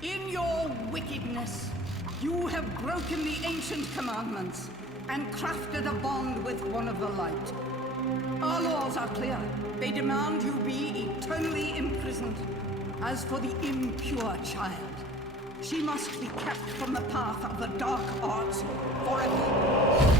In your wickedness, you have broken the ancient commandments and crafted a bond with one of the light. Our laws are clear. They demand you be eternally imprisoned. As for the impure child, she must be kept from the path of the dark arts forever.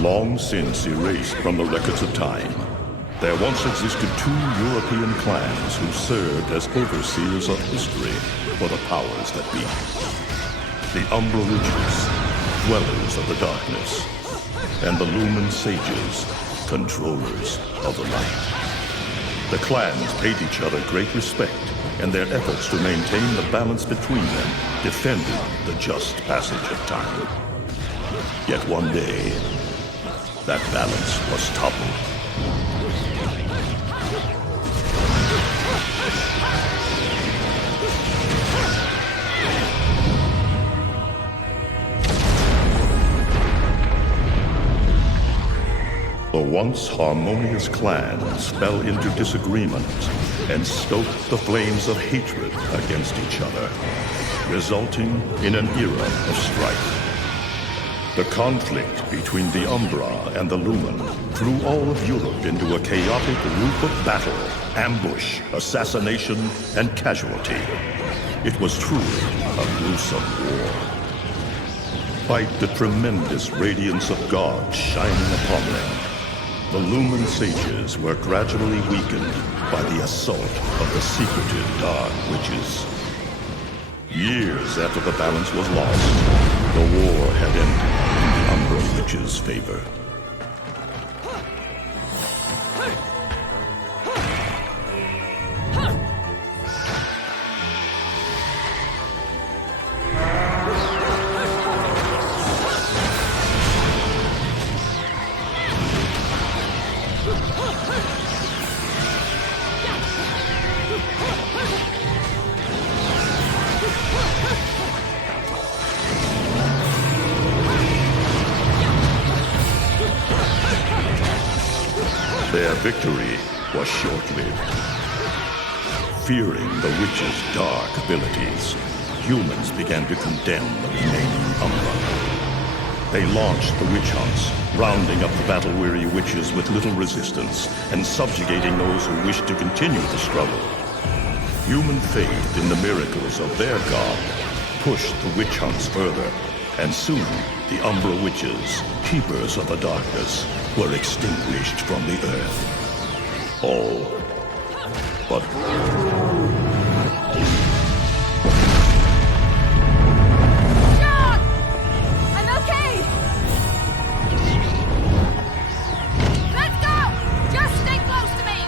Long since erased from the records of time, there once existed two European clans who served as overseers of history for the powers that be. The Umbra Witches, dwellers of the darkness, and the Lumen Sages, controllers of the light. The clans paid each other great respect, and their efforts to maintain the balance between them defended the just passage of time. Yet one day, that balance was toppled. The once harmonious clans fell into disagreement and stoked the flames of hatred against each other, resulting in an era of strife. The conflict between the Umbra and the Lumen threw all of Europe into a chaotic loop of battle, ambush, assassination, and casualty. It was truly a gruesome war. Despite the tremendous radiance of God shining upon them, the Lumen Sages were gradually weakened by the assault of the secretive Dark Witches. Years after the balance was lost, the war had ended in the Umbra Witches' favor. Their victory was short-lived. Fearing the witches' dark abilities, humans began to condemn the remaining Umbra. They launched the witch hunts, rounding up the battle-weary witches with little resistance and subjugating those who wished to continue the struggle. Human faith in the miracles of their god pushed the witch hunts further, and soon the Umbra Witches, keepers of the darkness, were extinguished from the earth. All but John! I'm okay! Let's go! Just stay close to me!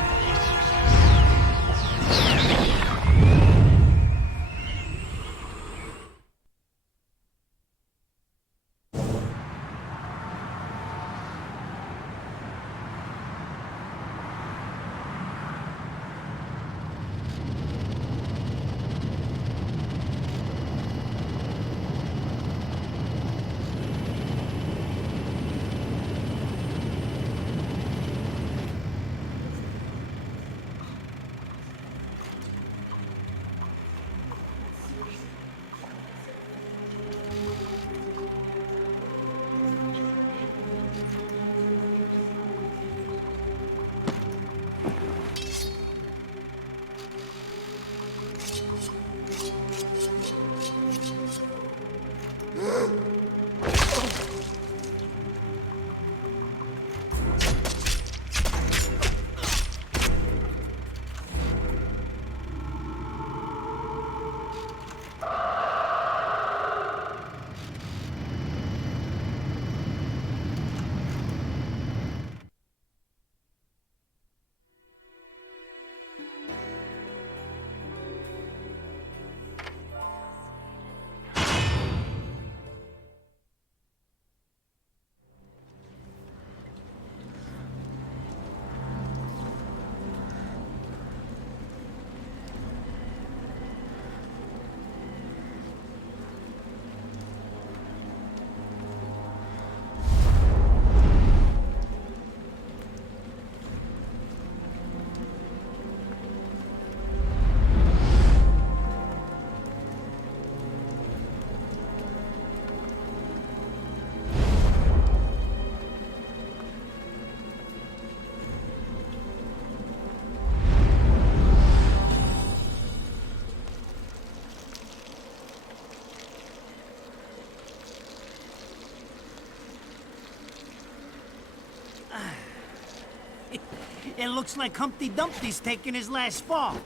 It looks like Humpty Dumpty's taking his last fall.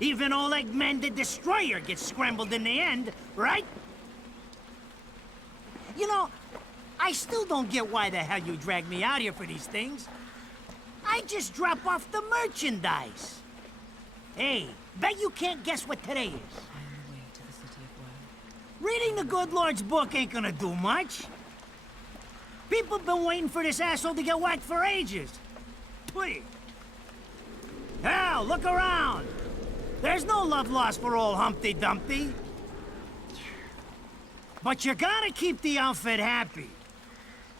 Even old Eggman the Destroyer gets scrambled in the end, right? You know, I still don't get why the hell you dragged me out here for these things. I just drop off the merchandise. Hey, bet you can't guess what today is. I am the way to the city of world. Reading the good Lord's book ain't gonna do much. People have been waiting for this asshole to get whacked for ages. Please. Hell, look around. There's no love lost for old Humpty Dumpty. But you gotta keep the outfit happy.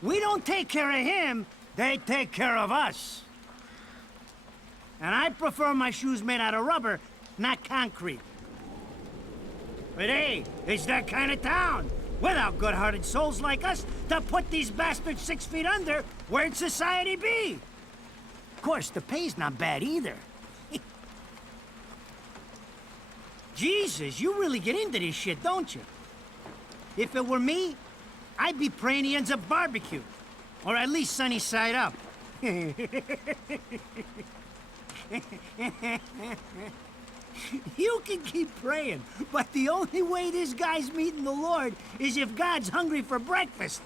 We don't take care of him, they take care of us. And I prefer my shoes made out of rubber, not concrete. But hey, it's that kind of town. Without good-hearted souls like us to put these bastards 6 feet under, where'd society be? Of course, the pay's not bad either. Jesus, you really get into this shit, don't you? If it were me, I'd be praying he ends up barbecued. Or at least sunny side up. You can keep praying, but the only way this guy's meeting the Lord is if God's hungry for breakfast.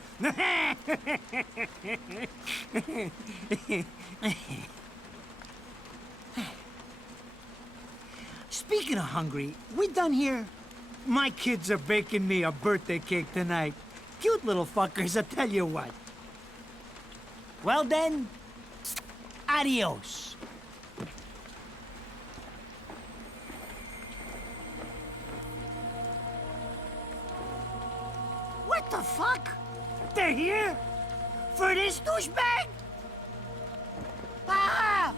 Speaking of hungry, we done here? My kids are baking me a birthday cake tonight. Cute little fuckers, I'll tell you what. Well then, adios. What the fuck? They're here? For this douchebag? Ah!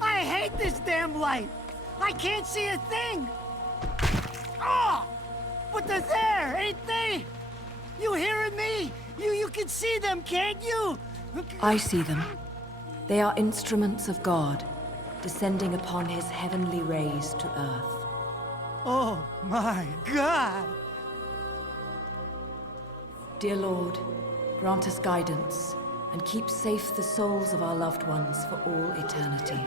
I hate this damn light. I can't see a thing. Oh! But they're there, ain't they? You hearing me? You can see them, can't you? I see them. They are instruments of God, descending upon his heavenly rays to earth. Oh my God! Dear Lord, grant us guidance and keep safe the souls of our loved ones for all eternity.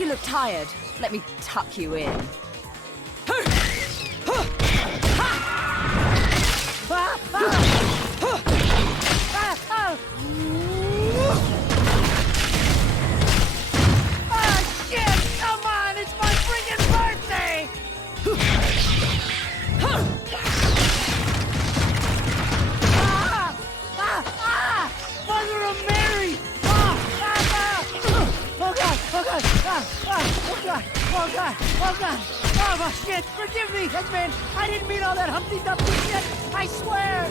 You look tired. Let me tuck you in. Shit! Come on! It's my freaking birthday! Mother of Mary! Oh God! Oh God! Oh God! Oh God! Oh God! Oh shit! Forgive me, Headman! I didn't mean all that Humpty Dumpty shit! I swear!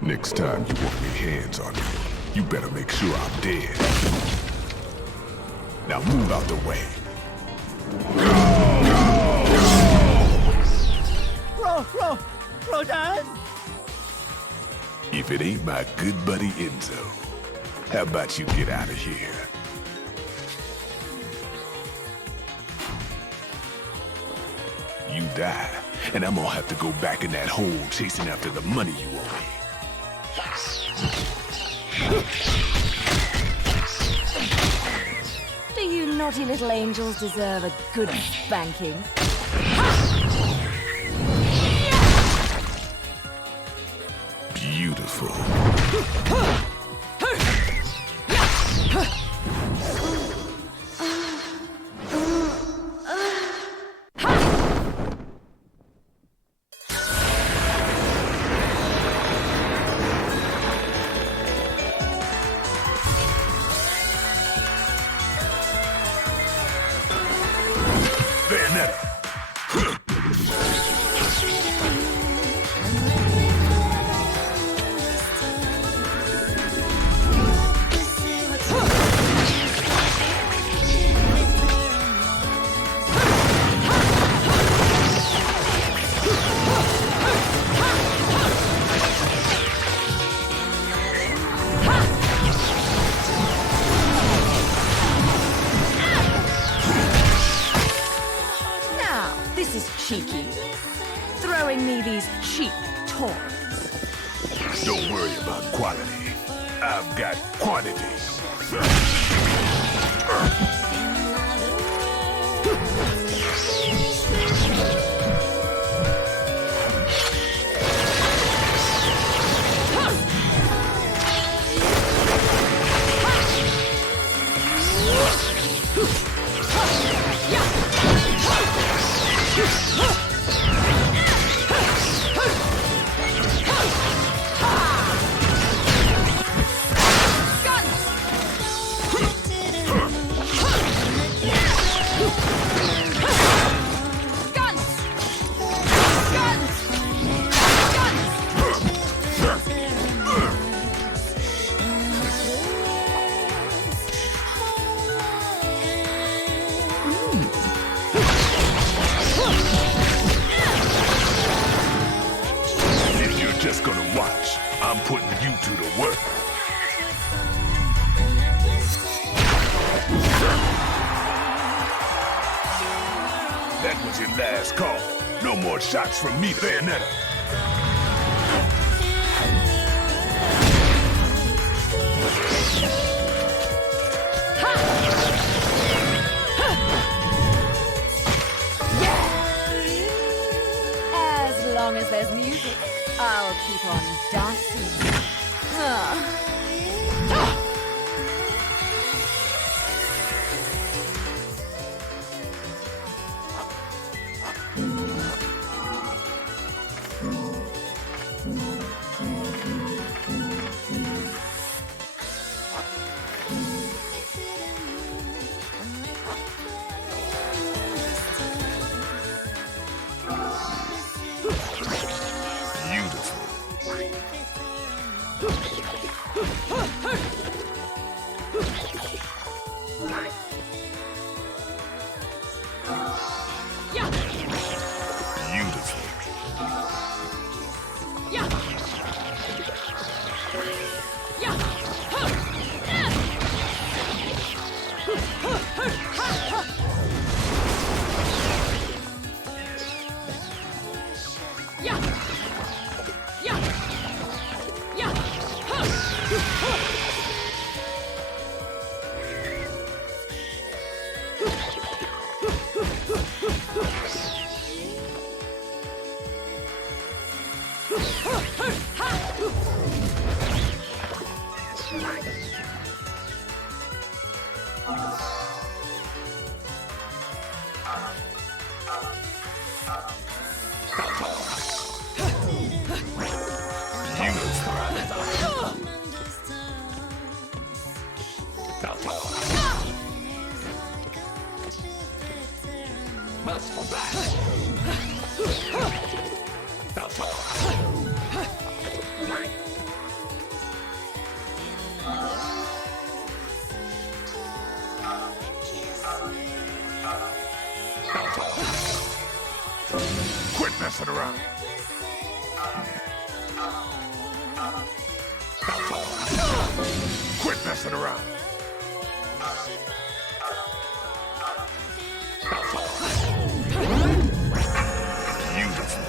Next time you want me hands on me, you better make sure I'm dead. Now move out the way. Rodan? If it ain't my good buddy Enzo, how about you get out of here? You die, and I'm gonna have to go back in that hole chasing after the money you owe me. Do you naughty little angels deserve a good spanking? Beautiful. Bayonetta! This is cheeky. Throwing me these cheap toys. Don't worry about quality. I've got quantity. Just gonna watch. I'm putting you to the work. That was your last call. No more shots from me, Bayonetta. As long as there's music, I'll keep on dancing. Beautiful. Quit messing around. Quit messing around. Beautiful.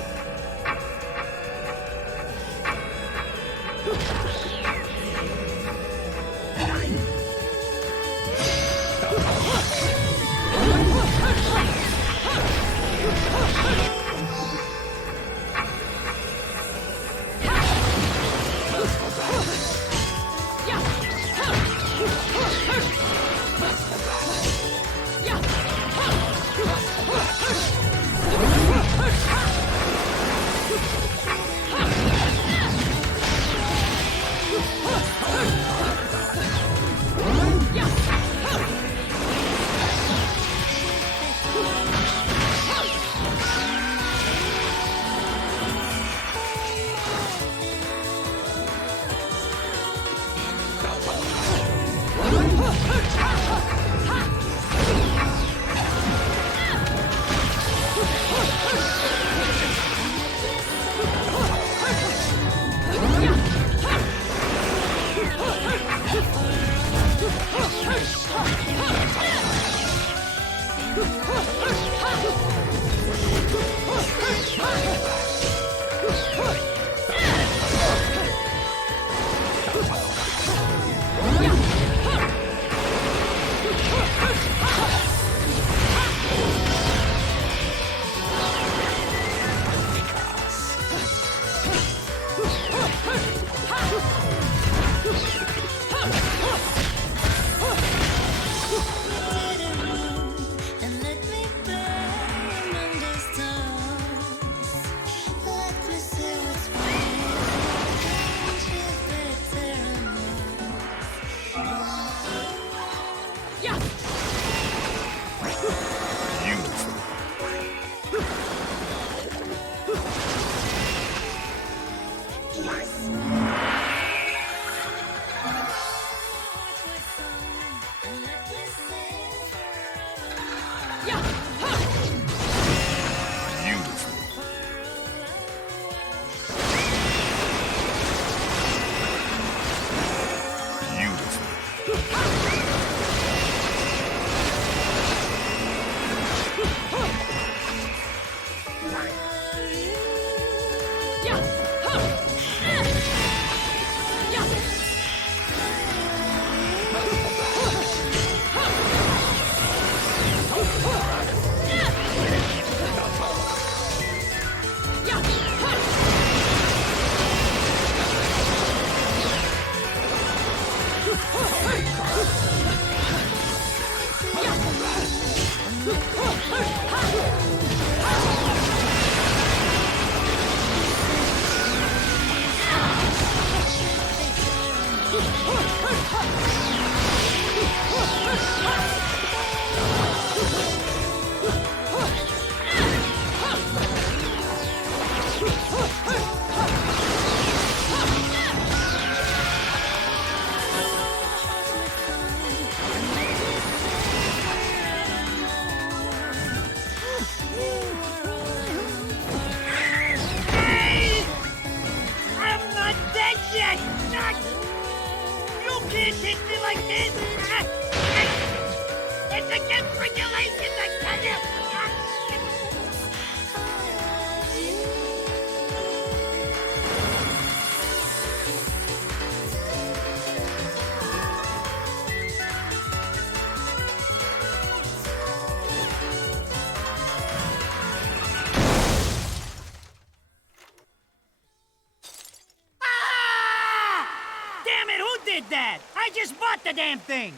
That! I just bought the damn thing!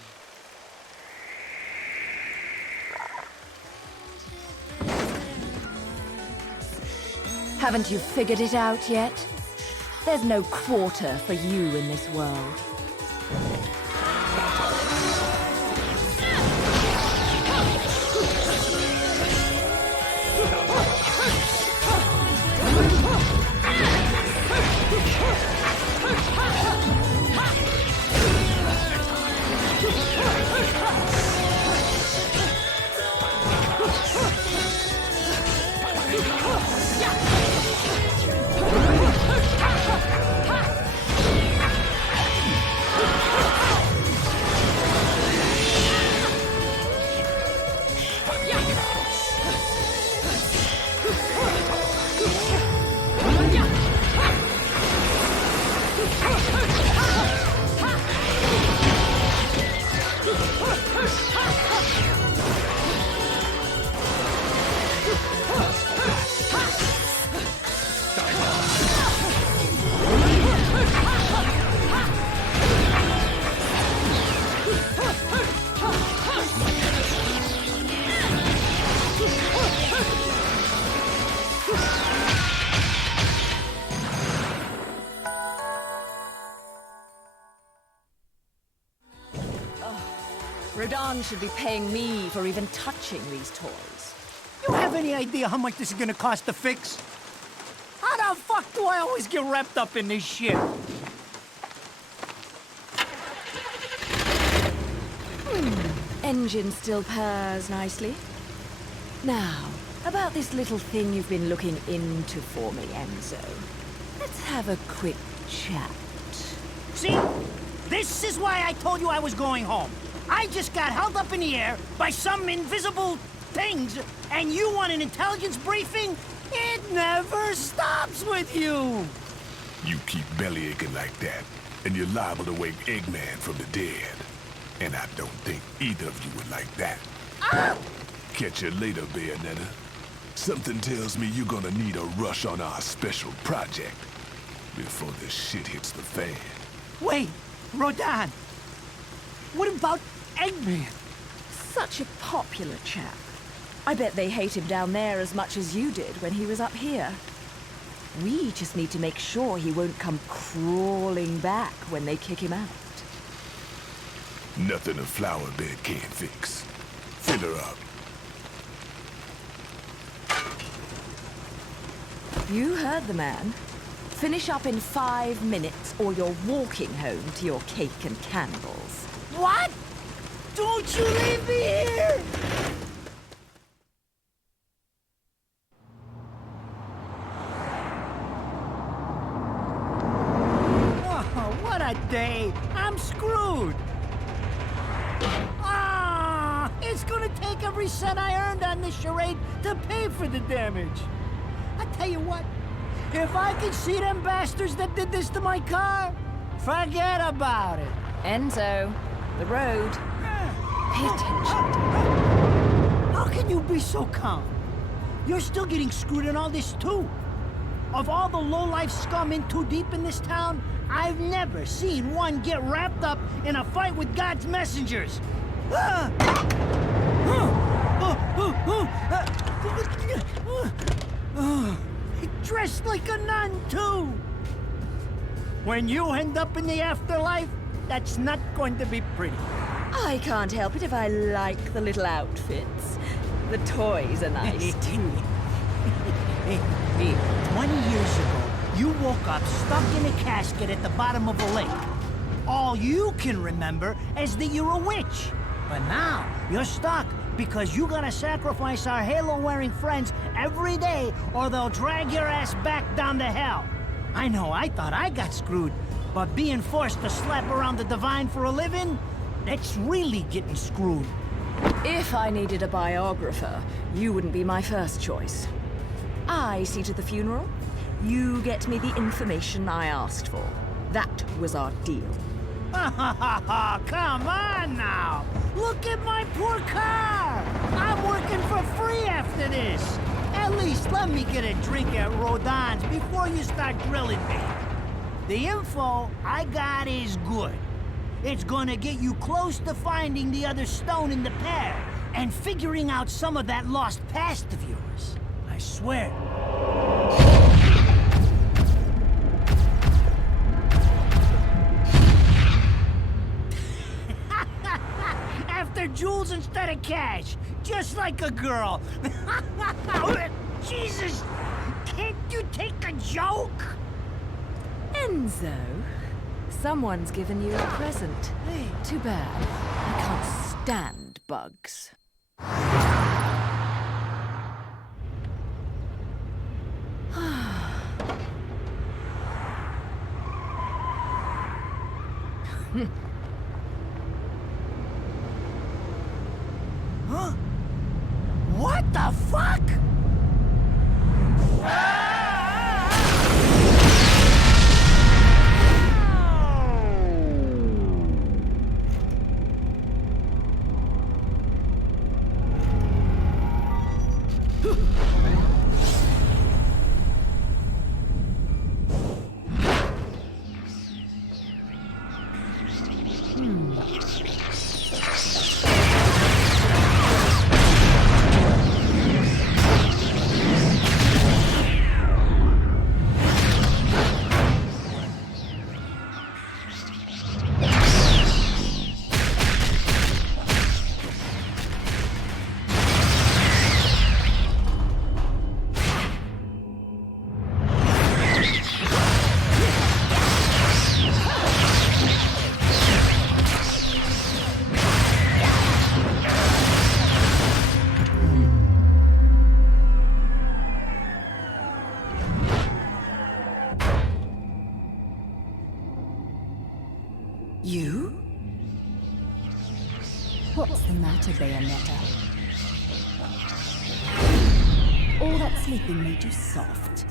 Haven't you figured it out yet? There's no quarter for you in this world. Rodan should be paying me for even touching these toys. You have any idea how much this is gonna cost to fix? How the fuck do I always get wrapped up in this shit? Engine still purrs nicely. Now, about this little thing you've been looking into for me, Enzo. Let's have a quick chat. See? This is why I told you I was going home. I just got held up in the air by some invisible things, and you want an intelligence briefing? It never stops with you! You keep belly aching like that, and you're liable to wake Eggman from the dead. And I don't think either of you would like that. Ah! Catch you later, Bayonetta. Something tells me you're gonna need a rush on our special project before this shit hits the fan. Wait, Rodan. What about Eggman? Such a popular chap. I bet they hate him down there as much as you did when he was up here. We just need to make sure he won't come crawling back when they kick him out. Nothing a flower bed can't fix. Fill her up. You heard the man. Finish up in 5 minutes or you're walking home to your cake and candles. What? Don't you leave me here! Oh, what a day! I'm screwed! Ah! It's gonna take every cent I earned on this charade to pay for the damage. I tell you what, if I could see them bastards that did this to my car, forget about it. Enzo, the road. Pay attention. How can you be so calm? You're still getting screwed in all this too. Of all the low-life scum in too deep in this town, I've never seen one get wrapped up in a fight with God's messengers. Dressed like a nun too. When you end up in the afterlife, that's not going to be pretty. I can't help it if I like the little outfits. The toys are nice too. Hey, 20 years ago, you woke up stuck in a casket at the bottom of a lake. All you can remember is that you're a witch. But now, you're stuck because you gotta sacrifice our halo-wearing friends every day or they'll drag your ass back down to hell. I know, I thought I got screwed, but being forced to slap around the divine for a living, that's really getting screwed. If I needed a biographer, you wouldn't be my first choice. I see to the funeral. You get me the information I asked for. That was our deal. Come on now! Look at my poor car! I'm working for free after this! At least let me get a drink at Rodan's before you start drilling me. The info I got is good. It's gonna get you close to finding the other stone in the pair and figuring out some of that lost past of yours. I swear. After jewels instead of cash, just like a girl. Jesus, can't you take a joke? Enzo, someone's given you a present. Too bad. I can't stand bugs. Huh? What the fuck? You? What's the matter, Bayonetta? All that sleeping made you soft.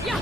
Yeah!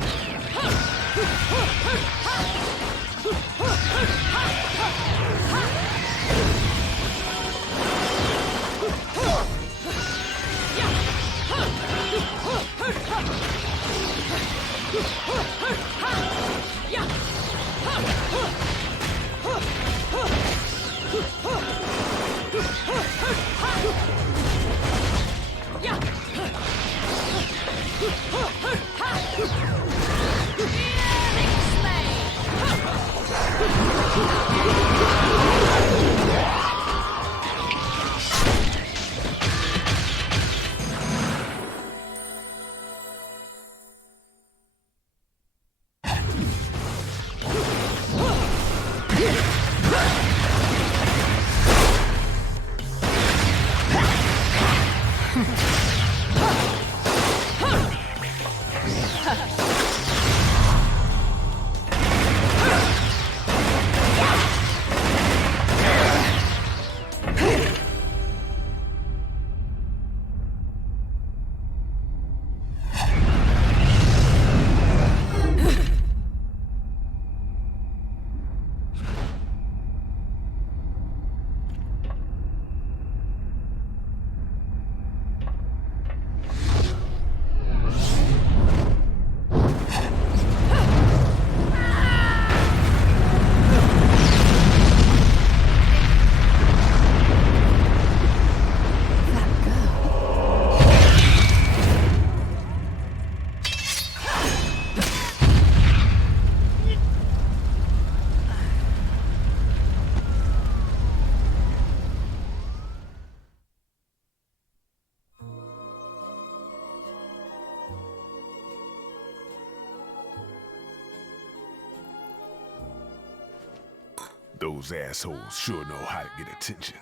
Those assholes sure know how to get attention.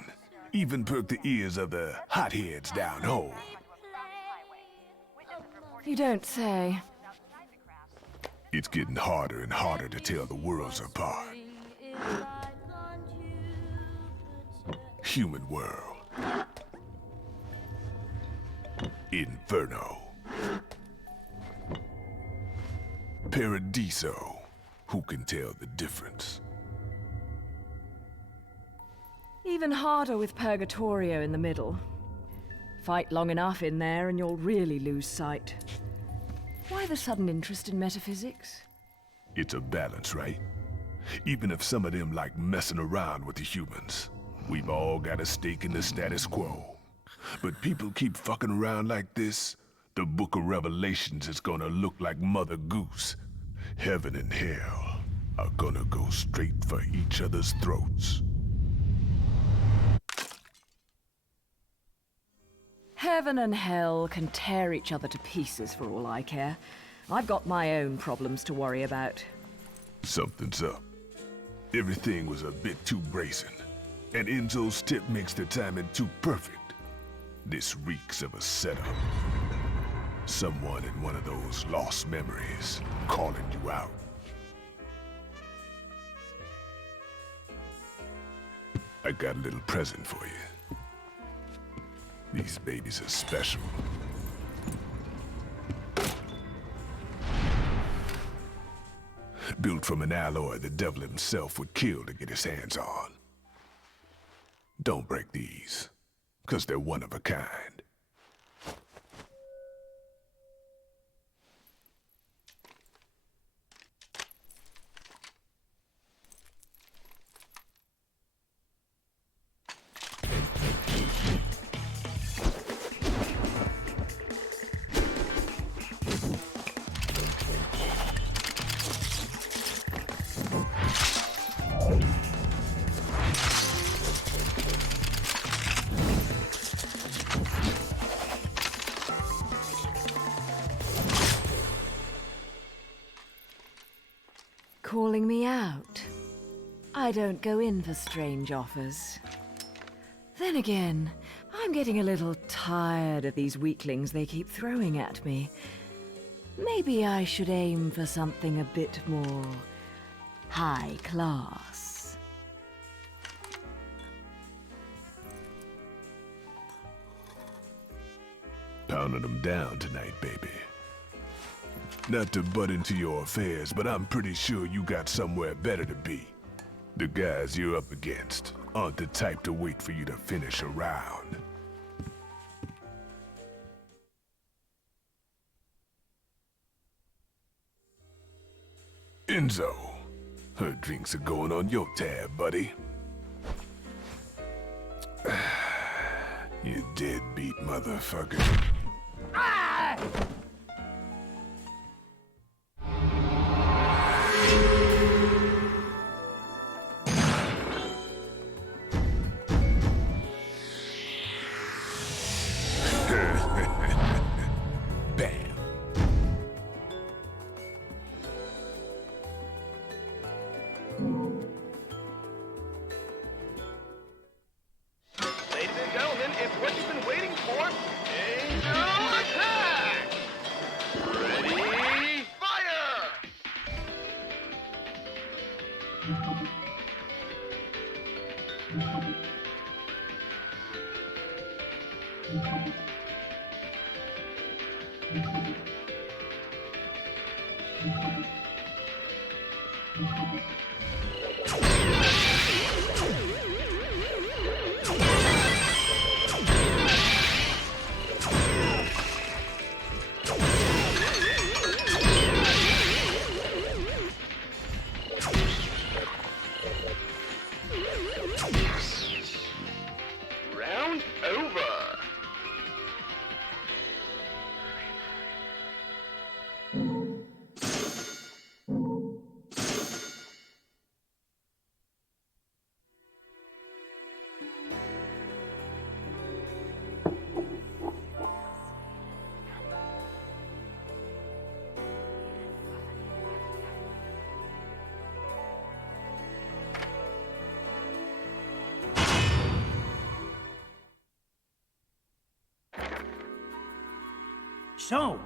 Even perk the ears of the hotheads down home. You don't say. It's getting harder and harder to tell the worlds apart. Human world. Inferno. Paradiso. Who can tell the difference? Even harder with Purgatorio in the middle. Fight long enough in there and you'll really lose sight. Why the sudden interest in metaphysics? It's a balance, right? Even if some of them like messing around with the humans. We've all got a stake in the status quo. But people keep fucking around like this, the Book of Revelations is gonna look like Mother Goose. Heaven and hell are gonna go straight for each other's throats. Heaven and hell can tear each other to pieces for all I care. I've got my own problems to worry about. Something's up. Everything was a bit too brazen, and Enzo's tip makes the timing too perfect. This reeks of a setup. Someone in one of those lost memories calling you out. I got a little present for you. These babies are special. Built from an alloy the devil himself would kill to get his hands on. Don't break these, 'cause they're one of a kind. Calling me out? I don't go in for strange offers. Then again, I'm getting a little tired of these weaklings they keep throwing at me. Maybe I should aim for something a bit more high class. Pounding them down tonight, baby. Not to butt into your affairs, but I'm pretty sure you got somewhere better to be. The guys you're up against aren't the type to wait for you to finish a round. Enzo, her drinks are going on your tab, buddy. You deadbeat motherfucker. Ah! Bam. Ladies and gentlemen, it's what you've been waiting for. Angel attack! Ready, fire! Round over. So,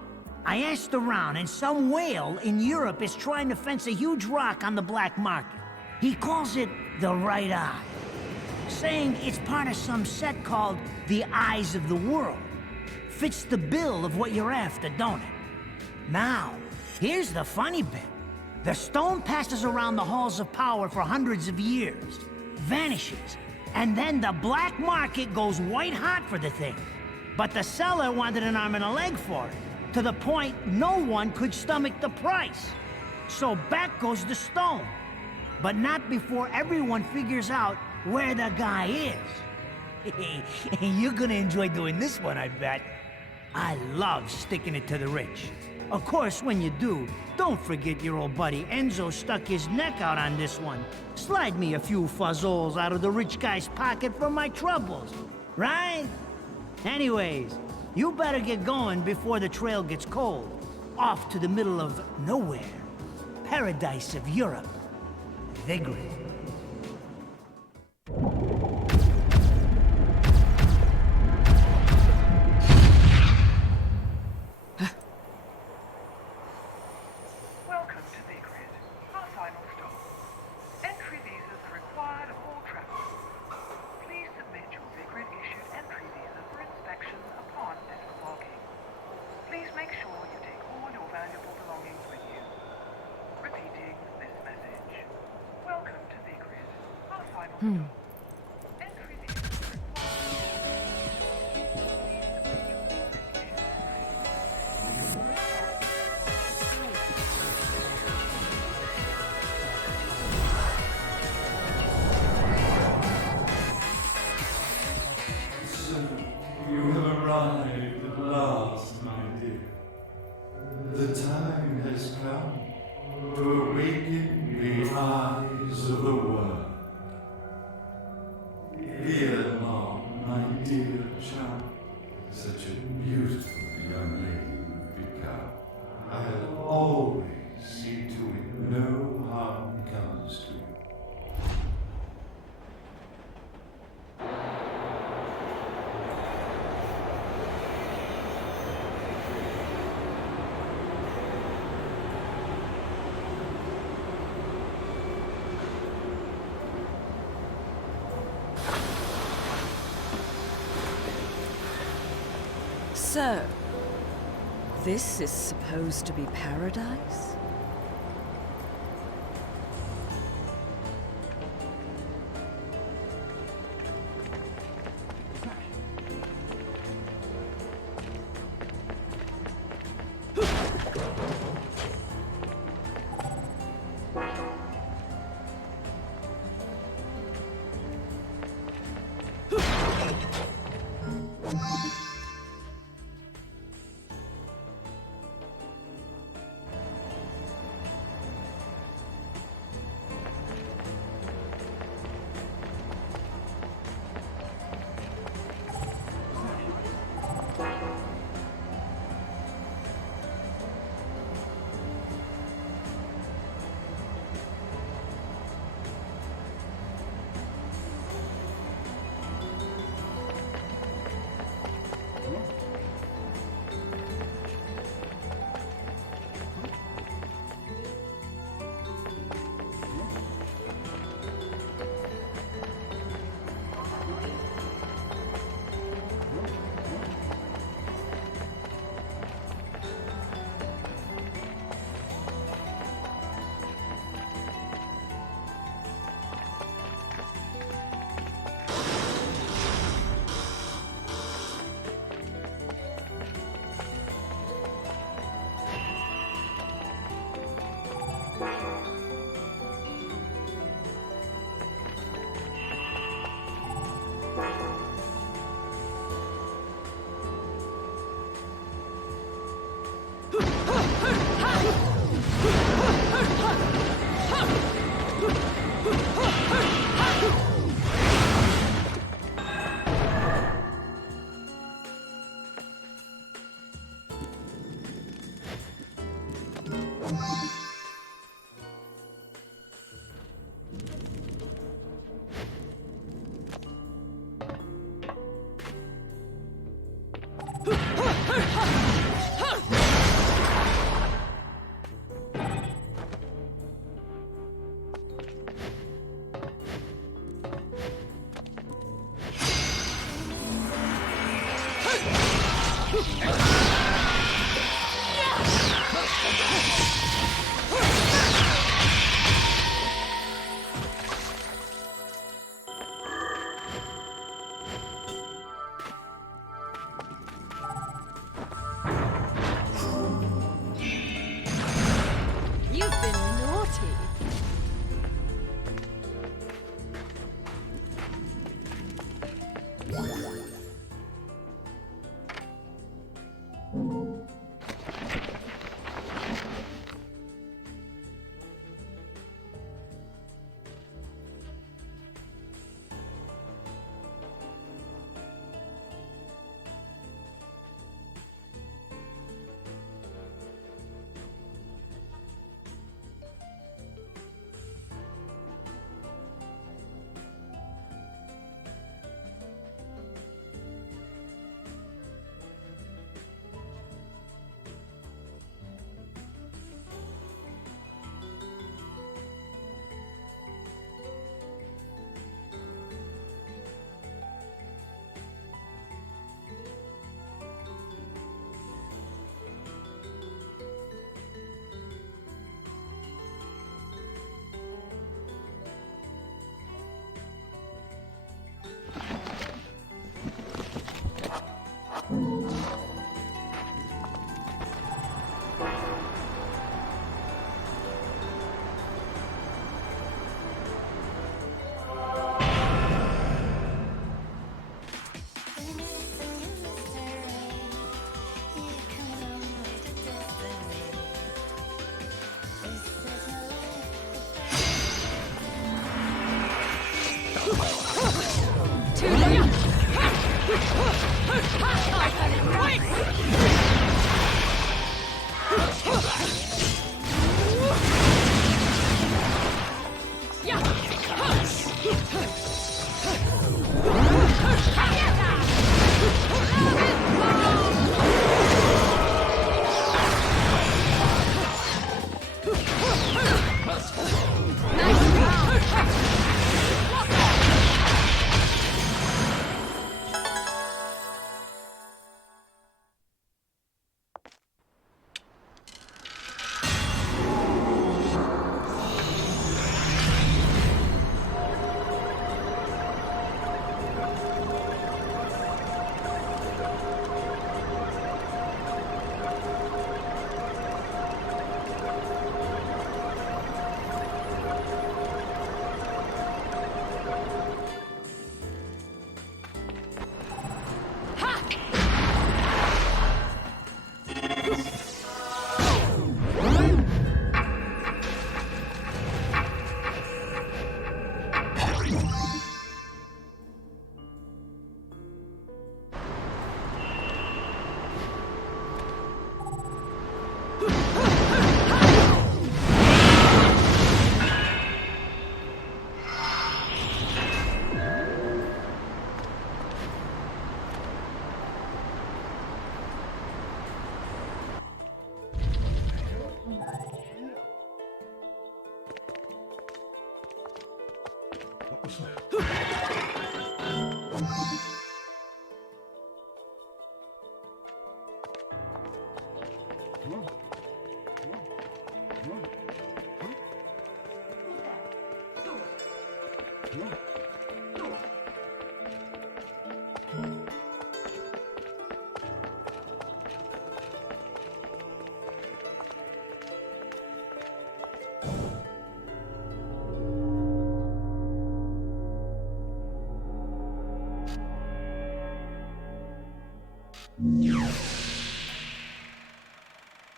I asked around, and some whale in Europe is trying to fence a huge rock on the black market. He calls it the right eye, saying it's part of some set called the Eyes of the World. Fits the bill of what you're after, don't it? Now, here's the funny bit. The stone passes around the halls of power for hundreds of years, vanishes, and then the black market goes white hot for the thing. But the seller wanted an arm and a leg for it, to the point no one could stomach the price. So back goes the stone. But not before everyone figures out where the guy is. You're gonna enjoy doing this one, I bet. I love sticking it to the rich. Of course, when you do, don't forget your old buddy Enzo stuck his neck out on this one. Slide me a few fuzzoles out of the rich guy's pocket for my troubles, right? Anyways, you better get going before the trail gets cold. Off to the middle of nowhere. Paradise of Europe. Vigrid. Welcome to Vigrid, our final stop. Entry visas are required of all travelers. Please submit your Vigrid-issued entry visa for inspection upon disembarking. Please make sure you take all your valuable belongings with you. Repeating this message. Welcome to Vigrid, our final stop. Entry visas are You have arrived at last, my dear. The time has come to awaken the eyes of the world. Ere long, my dear child, such a beautiful young lady you've become. I'll always see to it no harm comes to you. So, this is supposed to be paradise?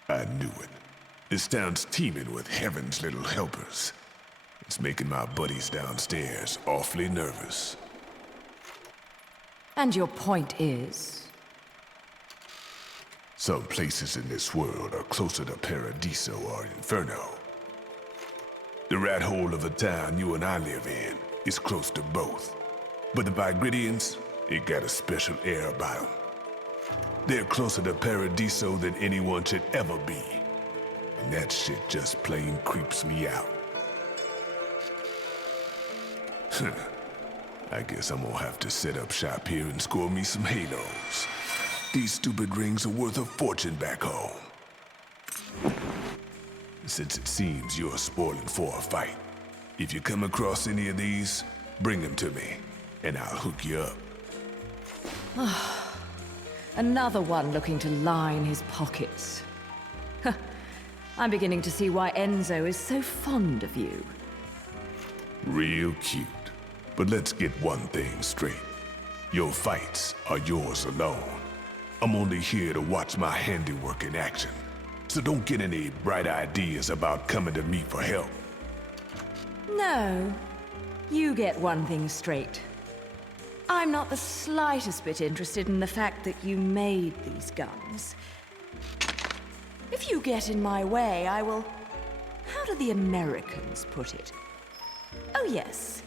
I knew it. This town's teeming with heaven's little helpers. It's making my buddies downstairs awfully nervous. And your point is? Some places in this world are closer to Paradiso or Inferno. The rat hole of a town you and I live in is close to both. But the Vigridians, it got a special air about them. They're closer to Paradiso than anyone should ever be. And that shit just plain creeps me out. I guess I'm gonna have to set up shop here and score me some halos. These stupid rings are worth a fortune back home. Since it seems you're spoiling for a fight, if you come across any of these, bring them to me, and I'll hook you up. Another one looking to line his pockets. I'm beginning to see why Enzo is so fond of you. Real cute. But let's get one thing straight. Your fights are yours alone. I'm only here to watch my handiwork in action. So don't get any bright ideas about coming to me for help. No. You get one thing straight. I'm not the slightest bit interested in the fact that you made these guns. If you get in my way, I will... How do the Americans put it? Oh yes.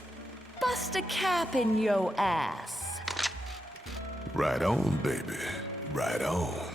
Bust a cap in your ass. Right on, baby. Right on.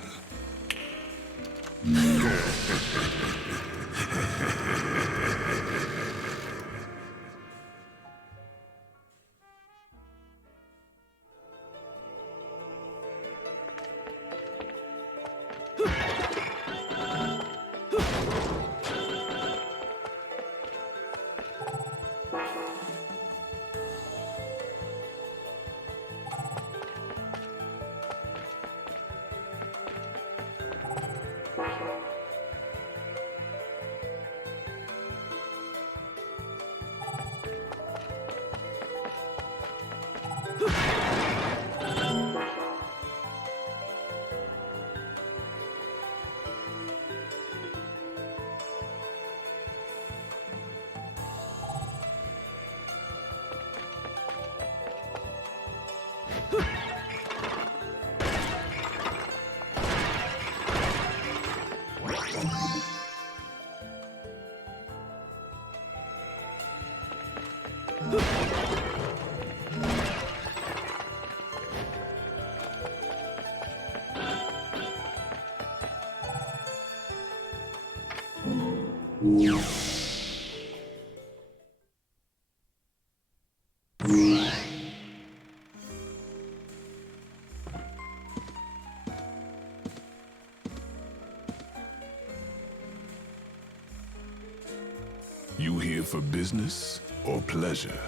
You here for business or pleasure?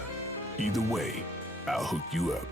Either way, I'll hook you up.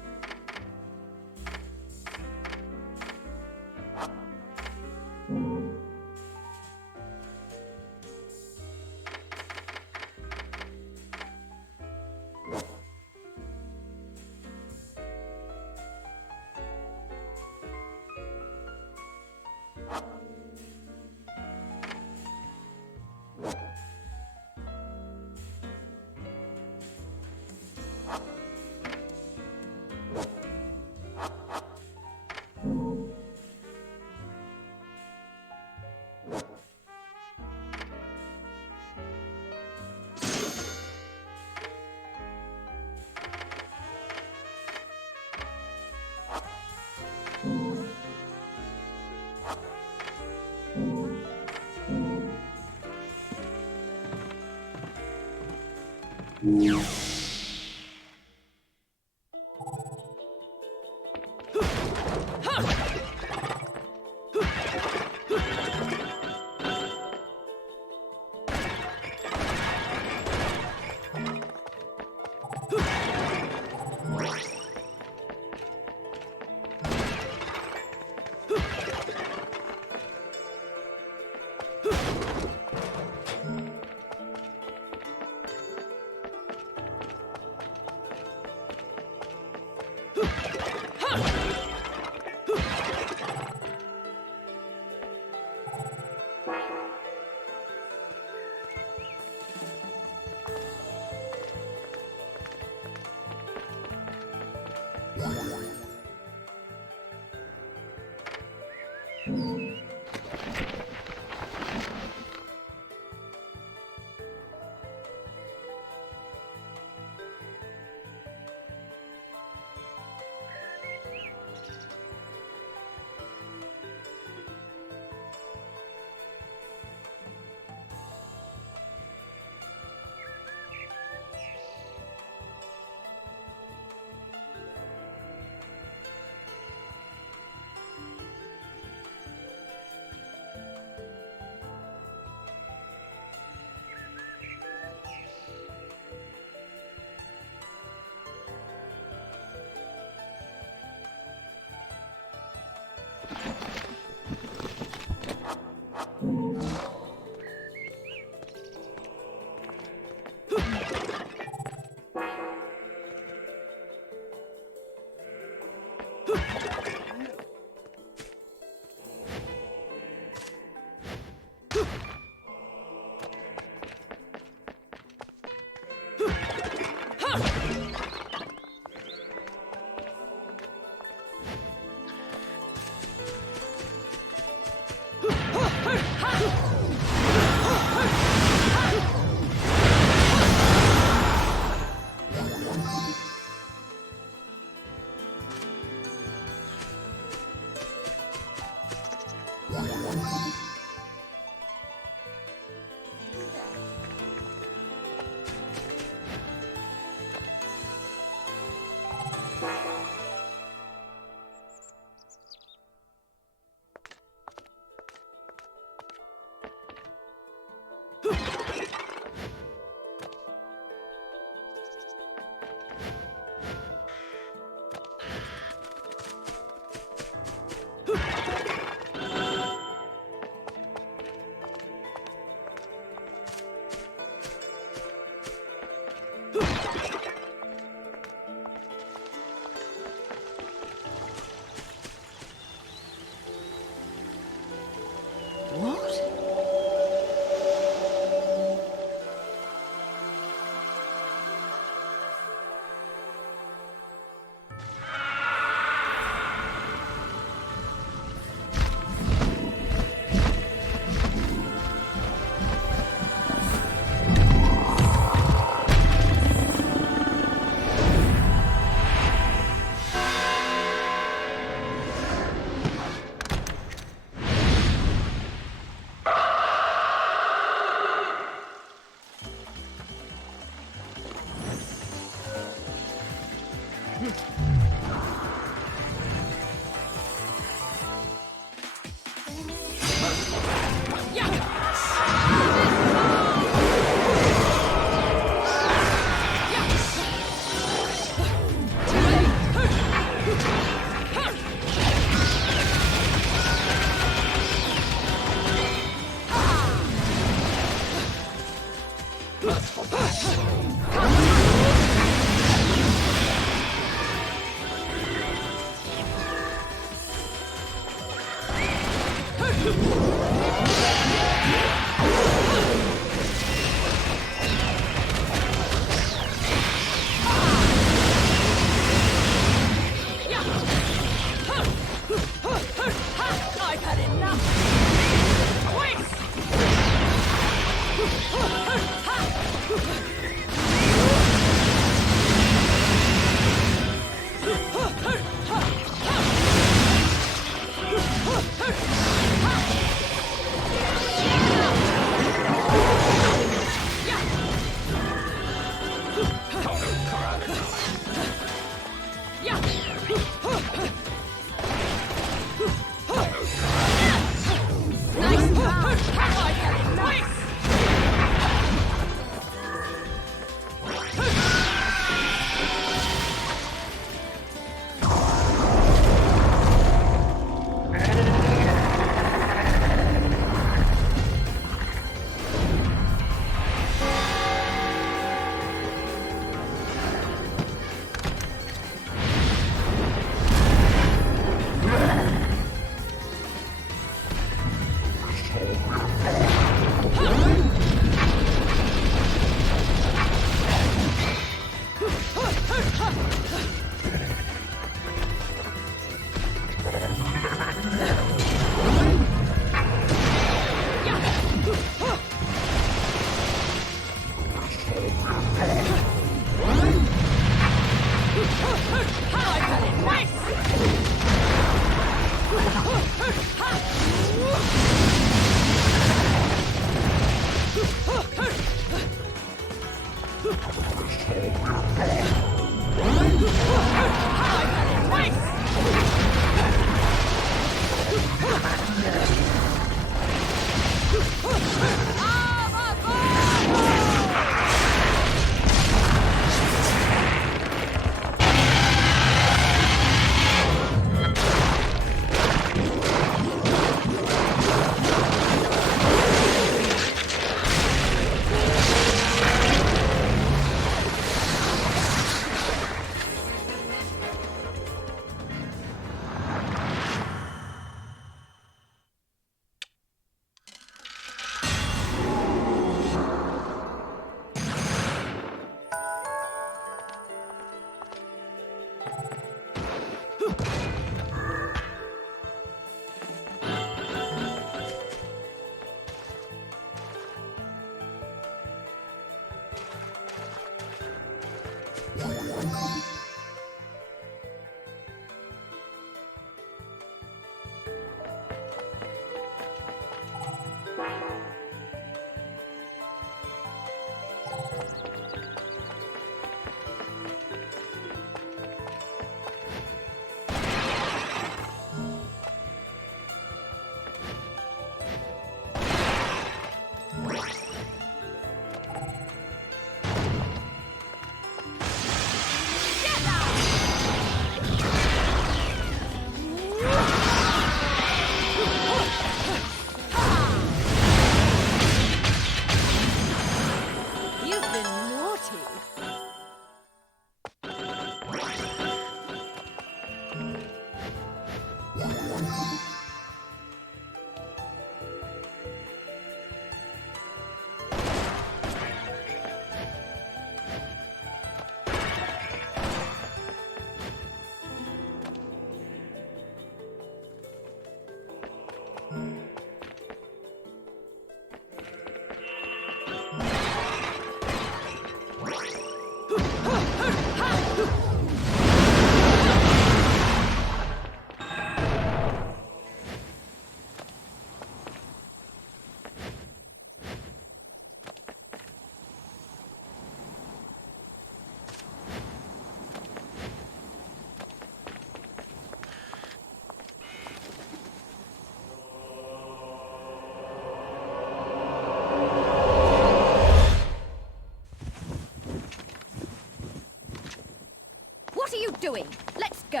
doing. Let's go.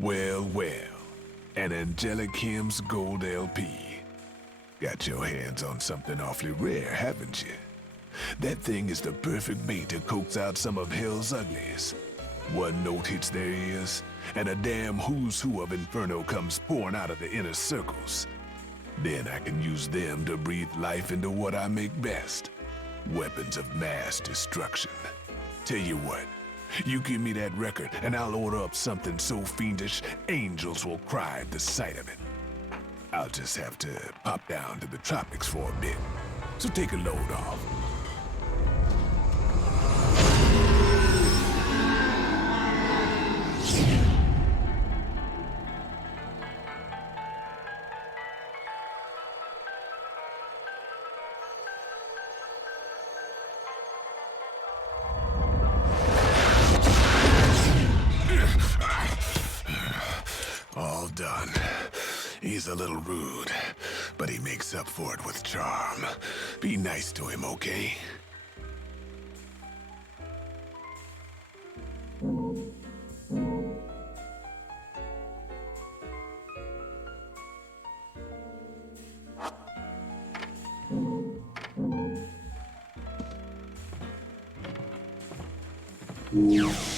Well, well, an Angelic Hymns Gold LP. Got your hands on something awfully rare, haven't you? That thing is the perfect bait to coax out some of hell's uglies. One note hits their ears, and a damn who's who of Inferno comes pouring out of the inner circles. Then I can use them to breathe life into what I make best. Weapons of mass destruction. Tell you what, you give me that record and I'll order up something so fiendish, angels will cry at the sight of it. I'll just have to pop down to the tropics for a bit. So take a load off. He's a little rude, but he makes up for it with charm. Be nice to him, okay? Yeah.